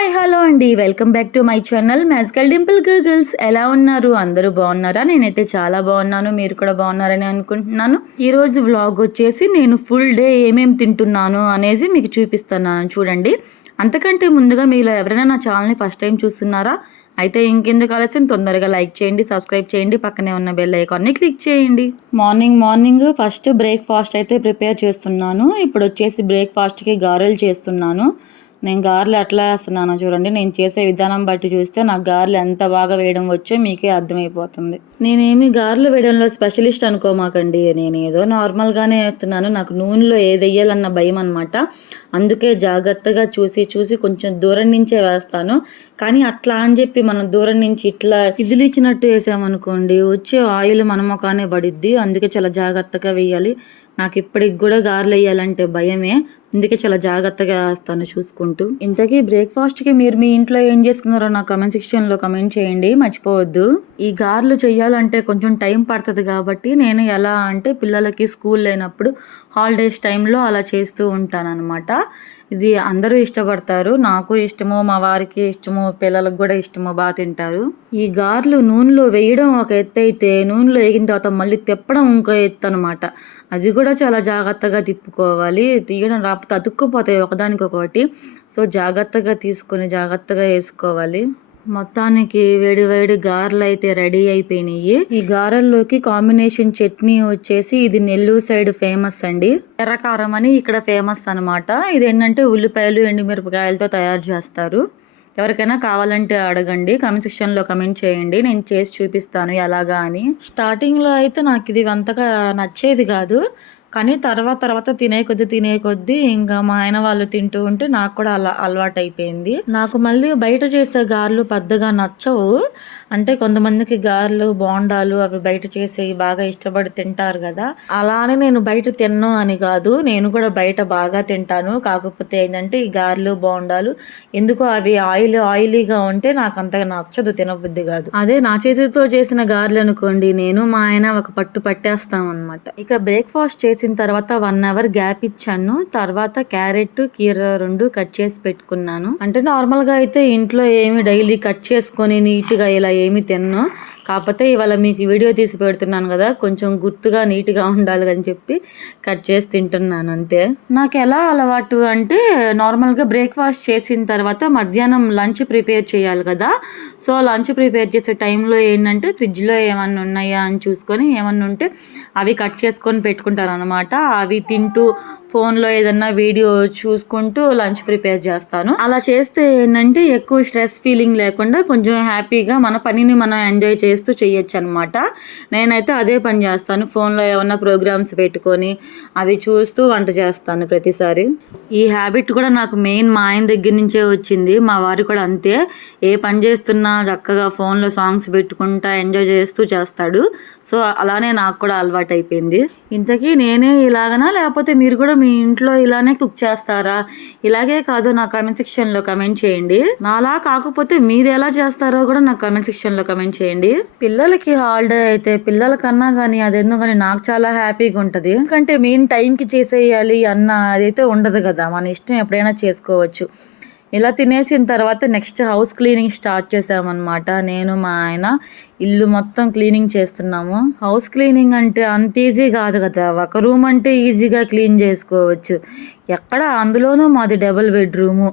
Hi hello అండి, welcome back to my channel magical Dimple Google's. ఎలా ఉన్నారు? అందరూ బాగున్నారా? నేనైతే చాలా బాగున్నాను, మీరు కూడా బాగున్నారని అనుకుంటున్నాను. ఈరోజు వ్లాగ్ వచ్చేసి నేను ఫుల్ డే ఏమేమి తింటున్నాను అనేది మీకు చూపిస్తున్నాను, చూడండి. అంతకంటే ముందుగా మీరు ఎవరైనా నా ఛానల్ని ఫస్ట్ టైం చూస్తున్నారా? అయితే ఇంకెందుకు ఆలస్యం, తొందరగా లైక్ చేయండి, సబ్స్క్రైబ్ చేయండి, పక్కనే ఉన్న బెల్ ఐకాన్ని క్లిక్ చేయండి. మార్నింగ్ ఫస్ట్ బ్రేక్ఫాస్ట్ అయితే ప్రిపేర్ చేస్తున్నాను. ఇప్పుడు వచ్చేసి బ్రేక్ఫాస్ట్కి గారెలు చేస్తున్నాను. నేను గారెలు ఎట్లా వేస్తున్నానో చూడండి. నేను చేసే విధానం బట్టి చూస్తే నాకు గారెలు ఎంత బాగా వేయడం వచ్చో మీకే అర్థమైపోతుంది. నేనేమి గారెలు వేయడంలో స్పెషలిస్ట్ అనుకోమాకండి, నేను ఏదో నార్మల్గానే వేస్తున్నాను. నాకు నూనెలో ఏది వేయాలన్న భయం అనమాట. అందుకే జాగ్రత్తగా చూసి కొంచెం దూరం నుంచే వేస్తాను. కానీ అట్లా అని చెప్పి మనం దూరం నుంచి ఇట్లా ఇదిలిచ్చినట్టు వేసామనుకోండి, వచ్చే ఆయిల్ మన ముఖానే పడిద్ది. అందుకే చాలా జాగ్రత్తగా వేయాలి. నాకు ఇప్పటికి కూడా గారెలు వేయాలంటే భయమే, అందుకే చాలా జాగ్రత్తగా వేస్తాను చూసుకుంటూ. ఇంతకీ బ్రేక్ఫాస్ట్కి మీరు మీ ఇంట్లో ఏం చేసుకున్నారో నా కమెంట్ సెక్షన్లో కమెంట్ చేయండి, మర్చిపోవద్దు. ఈ గారెలు చేయాలంటే కొంచెం టైం పడుతుంది కాబట్టి నేను ఎలా అంటే పిల్లలకి స్కూల్ లేనప్పుడు హాలిడేస్ టైంలో అలా చేస్తూ ఉంటాను అనమాట. ఇది అందరూ ఇష్టపడతారు, నాకు ఇష్టము, మా వారికి ఇష్టము, పిల్లలకు కూడా ఇష్టము, బాగా తింటారు. ఈ గారెలు నూనెలో వేయడం ఒక ఎత్తు అయితే, నూనెలో వేగిన తర్వాత మళ్ళీ తిప్పడం ఇంకో ఎత్తు అనమాట. అది కూడా చాలా జాగ్రత్తగా తిప్పుకోవాలి, తీయడం రాకపోతే అతుక్కుపోతాయి ఒకదానికొకటి. సో జాగ్రత్తగా తీసుకొని జాగ్రత్తగా వేసుకోవాలి. మొత్తానికి వేడి గారెలు అయితే రెడీ అయిపోయినాయి. ఈ గారెల్లోకి కాంబినేషన్ చట్నీ వచ్చేసి ఇది నెల్లూరు సైడ్ ఫేమస్ అండి. ఎర్రకారం అని ఇక్కడ ఫేమస్ అనమాట. ఇది ఏంటంటే ఉల్లిపాయలు ఎండుమిరపకాయలతో తయారు చేస్తారు. ఎవరికైనా కావాలంటే అడగండి, కామెంట్ సెక్షన్లో కమెంట్ చేయండి, నేను చేసి చూపిస్తాను ఎలాగా అని. స్టార్టింగ్లో అయితే నాకు ఇది అంతగా నచ్చేది కాదు, కానీ తర్వాత తినే కొద్దీ ఇంకా మా ఆయన వాళ్ళు తింటూ ఉంటే నాకు కూడా అలా అలవాటు అయిపోయింది. నాకు మళ్ళీ బయట చేసే గారెలు పెద్దగా నచ్చవు. అంటే కొంతమందికి గారెలు బోండాలు అవి బయట చేసేవి బాగా ఇష్టపడి తింటారు కదా, అలానే నేను బయట తిన్ను అని కాదు, నేను కూడా బయట బాగా తింటాను. కాకపోతే ఏంటంటే ఈ గారెలు బోండాలు ఎందుకో అవి ఆయిలీగా ఉంటే నాకు అంతగా నచ్చదు, తినబుద్ధి కాదు. అదే నా చేతితో చేసిన గారెలు అనుకోండి, నేను మా ఆయన ఒక పట్టు పట్టేస్తాం అనమాట. ఇక బ్రేక్ఫాస్ట్ చేసిన తర్వాత 1 అవర్ గ్యాప్ ఇచ్చాను. తర్వాత క్యారెట్ కీర 2 కట్ చేసి పెట్టుకున్నాను. అంటే నార్మల్ గా అయితే ఇంట్లో ఏమి డైలీ కట్ చేసుకొని నీట్ గా ఇలా ఏమి తిన్ను, కాకపోతే ఇవాళ మీకు వీడియో తీసి పెడుతున్నాను కదా, కొంచెం గుర్తుగా నీట్గా ఉండాలి అని చెప్పి కట్ చేసి తింటున్నాను అంతే. నాకు ఎలా అలవాటు అంటే నార్మల్గా బ్రేక్ఫాస్ట్ చేసిన తర్వాత మధ్యాహ్నం లంచ్ ప్రిపేర్ చేయాలి కదా, సో లంచ్ ప్రిపేర్ చేసే టైంలో ఏంటంటే ఫ్రిడ్జ్లో ఏమన్నా ఉన్నాయా అని చూసుకొని ఏమన్నా ఉంటే అవి కట్ చేసుకొని పెట్టుకుంటాను అనమాట. అవి తింటూ ఫోన్లో ఏదన్నా వీడియో చూసుకుంటూ లంచ్ ప్రిపేర్ చేస్తాను. అలా చేస్తే ఏంటంటే ఎక్కువ స్ట్రెస్ ఫీలింగ్ లేకుండా కొంచెం హ్యాపీగా మన పనిని మనం ఎంజాయ్ చేస్తూ చేయొచ్చు అనమాట. నేనైతే అదే పని చేస్తాను, ఫోన్లో ఏమన్నా ప్రోగ్రామ్స్ పెట్టుకొని అవి చూస్తూ వంట చేస్తాను ప్రతిసారి. ఈ హ్యాబిట్ కూడా నాకు మెయిన్ మా ఆయన దగ్గర నుంచే వచ్చింది. మా వారు కూడా అంతే, ఏ పని చేస్తున్నా చక్కగా ఫోన్లో సాంగ్స్ పెట్టుకుంటా ఎంజాయ్ చేస్తూ చేస్తాడు. సో అలానే నాకు కూడా అలవాటు అయిపోయింది. ఇంతకీ నేనే ఇలాగనా, లేకపోతే మీరు కూడా మీ ఇంట్లో ఇలానే కుక్ చేస్తారా? ఇలాగే కాదు నా కామెంట్ సెక్షన్లో కమెంట్ చేయండి. నాలా కాకపోతే మీరు ఎలా చేస్తారో కూడా నాకు కామెంట్ సెక్షన్లో కమెంట్ చేయండి. పిల్లలకి హాలిడే అయితే పిల్లల కన్నా కానీ అదెందుకని నాకు చాలా హ్యాపీగా ఉంటుంది. ఎందుకంటే మెయిన్ టైంకి చేసేయాలి అన్న అదైతే ఉండదు కదా, మన ఇష్టం ఎప్పుడైనా చేసుకోవచ్చు. ఇలా తినేసిన తర్వాత నెక్స్ట్ హౌస్ క్లీనింగ్ స్టార్ట్ చేసామన్నమాట. నేను మా ఆయన ఇల్లు మొత్తం క్లీనింగ్ చేస్తున్నాము. హౌస్ క్లీనింగ్ అంటే అంత ఈజీ కాదు కదా, ఒక రూమ్ అంటే ఈజీగా క్లీన్ చేసుకోవచ్చు. ఎక్కడ అందులోనూ మాది డబుల్ బెడ్రూము,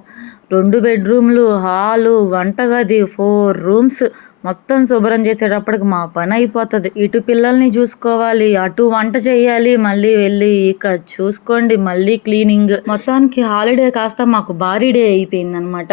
2 బెడ్రూమ్లు, హాలు, వంటగది, 4 రూమ్స్ మొత్తం శుభ్రం చేసేటప్పటికి మా పని అయిపోతుంది. ఇటు పిల్లల్ని చూసుకోవాలి, అటు వంట చేయాలి, మళ్ళీ వెళ్ళి ఇక చూసుకోండి మళ్ళీ క్లీనింగ్. మొత్తానికి హాలిడే కాస్త మాకు భారీ డే అయిపోయింది అనమాట.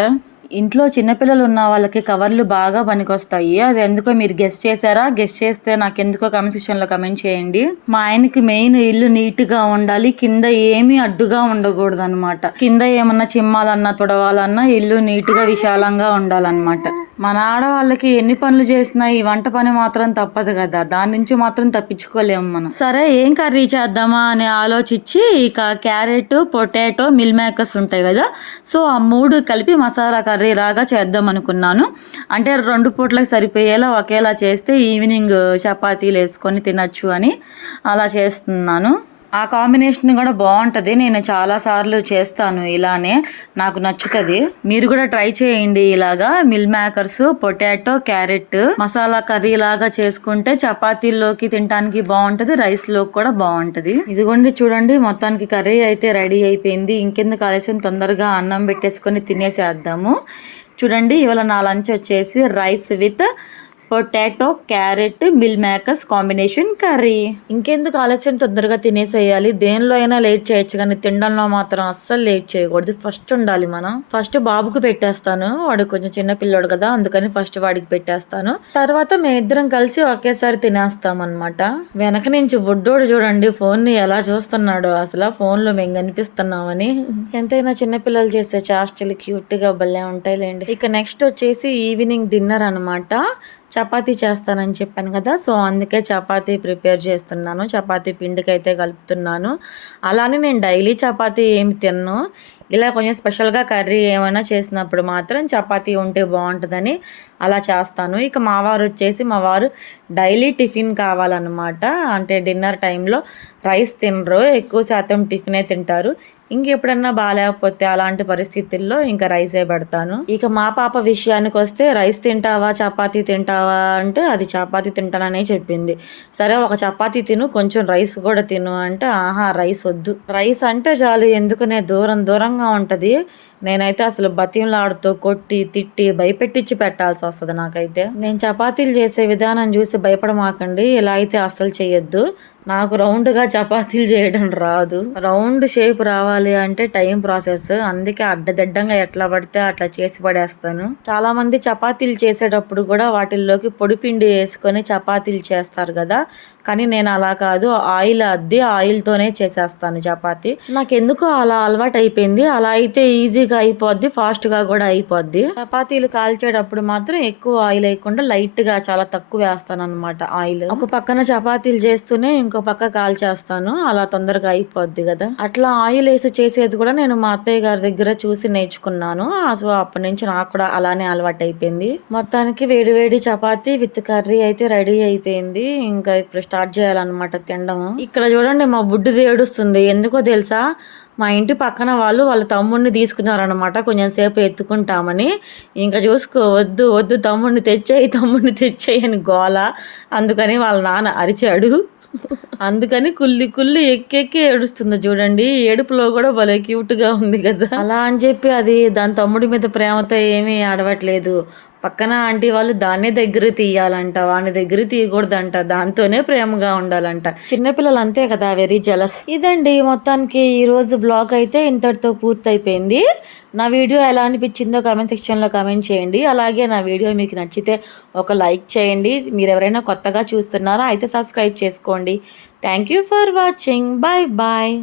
ఇంట్లో చిన్నపిల్లలు ఉన్న వాళ్ళకి కవర్లు బాగా పనికొస్తాయి. అది ఎందుకో మీరు గెస్ చేశారా? గెస్ చేస్తే నాకు ఎందుకో కామెంట్ సెక్షన్లో కమెంట్ చేయండి. మా ఆయనకి మెయిన్ ఇల్లు నీట్గా ఉండాలి, కింద ఏమీ అడ్డుగా ఉండకూడదు అనమాట. కింద ఏమన్నా చిమ్మాలన్నా తుడవాలన్నా ఇల్లు నీట్గా విశాలంగా ఉండాలన్నమాట. మన ఆడవాళ్ళకి ఎన్ని పనులు చేసినా ఈ వంట పని మాత్రం తప్పదు కదా, దాని నుంచి మాత్రం తప్పించుకోలేము మనం. సరే ఏం కర్రీ చేద్దామా అని ఆలోచించి ఇక క్యారెట్, పొటాటో, మిల్ మేకర్స్ ఉంటాయి కదా, సో ఆ 3 కలిపి మసాలా కర్రీ లాగా చేద్దాం అనుకున్నాను. అంటే 2 పూట్లకు సరిపోయేలా ఒకేలా చేస్తే ఈవినింగ్ చపాతీలు వేసుకొని తినచ్చు అని అలా చేస్తున్నాను. ఆ కాంబినేషన్ కూడా బాగుంటుంది. నేను చాలా సార్లు చేస్తాను ఇలానే, నాకు నచ్చుతుంది. మీరు కూడా ట్రై చేయండి. ఇలాగా mill makers, potato, carrot masala curry లాగా చేసుకుంటే చపాతీల్లోకి తినడానికి బాగుంటది, రైస్ లోకి కూడా బాగుంటది. ఇదిగోండి చూడండి, మొత్తానికి కర్రీ అయితే రెడీ అయిపోయింది. ఇంకెందుకు ఆలస్యం, తొందరగా అన్నం పెట్టేసుకొని తినేసేద్దాము. చూడండి, ఇవాళ నా లంచ్ వచ్చేసి rice with potato, carrot, mill makers combination curry. ఇంకెందుకు ఆలస్యం, తొందరగా తినేసేయాలి. దేనిలో అయినా లేట్ చేయొచ్చు కానీ తినడంలో మాత్రం అస్సలు లేట్ చేయకూడదు. ఫస్ట్ ఉండాలి మనం. ఫస్ట్ బాబుకు పెట్టేస్తాను, వాడు కొంచెం చిన్న పిల్లోడు కదా, అందుకని ఫస్ట్ వాడికి పెట్టేస్తాను. తర్వాత మేమిద్దరం కలిసి ఒకేసారి తినేస్తాం అనమాట. వెనక నుంచి బుడ్డోడు చూడండి ఫోన్ ని ఎలా చూస్తున్నాడో, అసలు ఫోన్ లో మేము కనిపిస్తున్నామని. ఎంతైనా చిన్నపిల్లలు చేసే చేష్టలు క్యూట్ గా భలే ఉంటాయిలేండి. ఇక నెక్స్ట్ వచ్చేసి ఈవినింగ్ డిన్నర్ అనమాట. చపాతీ చేస్తానని చెప్పాను కదా, సో అందుకే చపాతీ ప్రిపేర్ చేస్తున్నాను. చపాతీ పిండికి అయితే కలుపుతున్నాను. అలానే నేను డైలీ చపాతీ ఏమి తిన్ను, ఇలా కొంచెం స్పెషల్గా కర్రీ ఏమైనా చేసినప్పుడు మాత్రం చపాతీ ఉంటే బాగుంటుందని అలా చేస్తాను. ఇక మా వారు డైలీ టిఫిన్ కావాలన్నమాట. అంటే డిన్నర్ టైంలో రైస్ తినరు, ఎక్కువ శాతం టిఫినే తింటారు. ఇంకెప్పుడన్నా బాగాలేకపోతే అలాంటి పరిస్థితుల్లో ఇంకా రైసే పెడతాను. ఇక మా పాప విషయానికి వస్తే, రైస్ తింటావా చపాతీ తింటావా అంటే అది చపాతీ తింటాననే చెప్పింది. సరే ఒక చపాతీ తిను, కొంచెం రైస్ కూడా తిను అంటే ఆహా రైస్ వద్దు, రైస్ అంటే చాలు ఎందుకునే దూరంగా ఉంటది. నేనైతే అసలు బతిమలాడుతూ కొట్టి తిట్టి భయపెట్టించి పెట్టాల్సి వస్తుంది నాకైతే. నేను చపాతీలు చేసే విధానం చూసి భయపడమాకండి, ఇలా అయితే అస్సలు చేయొద్దు. నాకు రౌండ్గా చపాతీలు చేయడం రాదు. రౌండ్ షేప్ రావాలి అంటే టైం ప్రాసెస్, అందుకే అడ్డదిడ్డంగా ఎట్లా పడితే అట్లా చేసి పడేస్తాను. చాలా మంది చపాతీలు చేసేటప్పుడు కూడా వాటిల్లోకి పొడిపిండి వేసుకొని చపాతీలు చేస్తారు కదా, కానీ నేను అలా కాదు, ఆయిల్ అద్ది ఆయిల్తోనే చేసేస్తాను చపాతీ. నాకెందుకో అలా అలవాటు అయిపోయింది. అలా అయితే ఈజీగా అయిపోద్ది, ఫాస్ట్గా కూడా అయిపోద్ది. చపాతీలు కాల్చేటప్పుడు మాత్రం ఎక్కువ ఆయిల్ వేయకుండా లైట్గా చాలా తక్కువ వేస్తాను అనమాట ఆయిల్. ఒక పక్కన చపాతీలు చేస్తూనే ఇంకో పక్క కాల్చేస్తాను, అలా తొందరగా అయిపోద్ది కదా. అట్లా ఆయిల్ వేసి చేసేది కూడా నేను మా అత్తయ్య గారి దగ్గర చూసి నేర్చుకున్నాను. సో అప్పటి నుంచి నాకు కూడా అలానే అలవాటు అయిపోయింది. మొత్తానికి వేడి చపాతీ విత్ కర్రీ అయితే రెడీ అయిపోయింది. ఇంకా ఇప్పుడు స్టార్ట్ చేయాలన్నమాట తినడం. ఇక్కడ చూడండి మా బుడ్డిది ఏడుస్తుంది, ఎందుకో తెలుసా, మా ఇంటి పక్కన వాళ్ళ తమ్ముడిని తీసుకున్నారనమాట కొంచెం సేపు ఎత్తుకుంటామని. ఇంకా చూసుకో, వద్దు తమ్ముడిని తెచ్చేయి అని గోల. అందుకని వాళ్ళ నాన్న అరిచాడు. అందుకని కుల్లి ఎక్కి ఏడుస్తుంది చూడండి. ఏడుపులో కూడా భలే క్యూట్గా ఉంది కదా. అలా అని చెప్పి అది దాని తమ్ముడి మీద ప్రేమతో ఏమీ ఆడవట్లేదు. పక్కన ఆంటీ వాళ్ళు దాన్నే దగ్గర తీయాలంట, వాని దగ్గర తీయకూడదంట, దాంతోనే ప్రేమగా ఉండాలంట. చిన్నపిల్లలు అంతే కదా, వెరీ జలస్. ఇదండి మొత్తానికి ఈరోజు బ్లాగ్ అయితే ఇంతటితో పూర్తయిపోయింది. నా వీడియో ఎలా అనిపించిందో కామెంట్ సెక్షన్లో కామెంట్ చేయండి. అలాగే నా వీడియో మీకు నచ్చితే ఒక లైక్ చేయండి. మీరు ఎవరైనా కొత్తగా చూస్తున్నారా అయితే సబ్స్క్రైబ్ చేసుకోండి. Thank you for watching. Bye.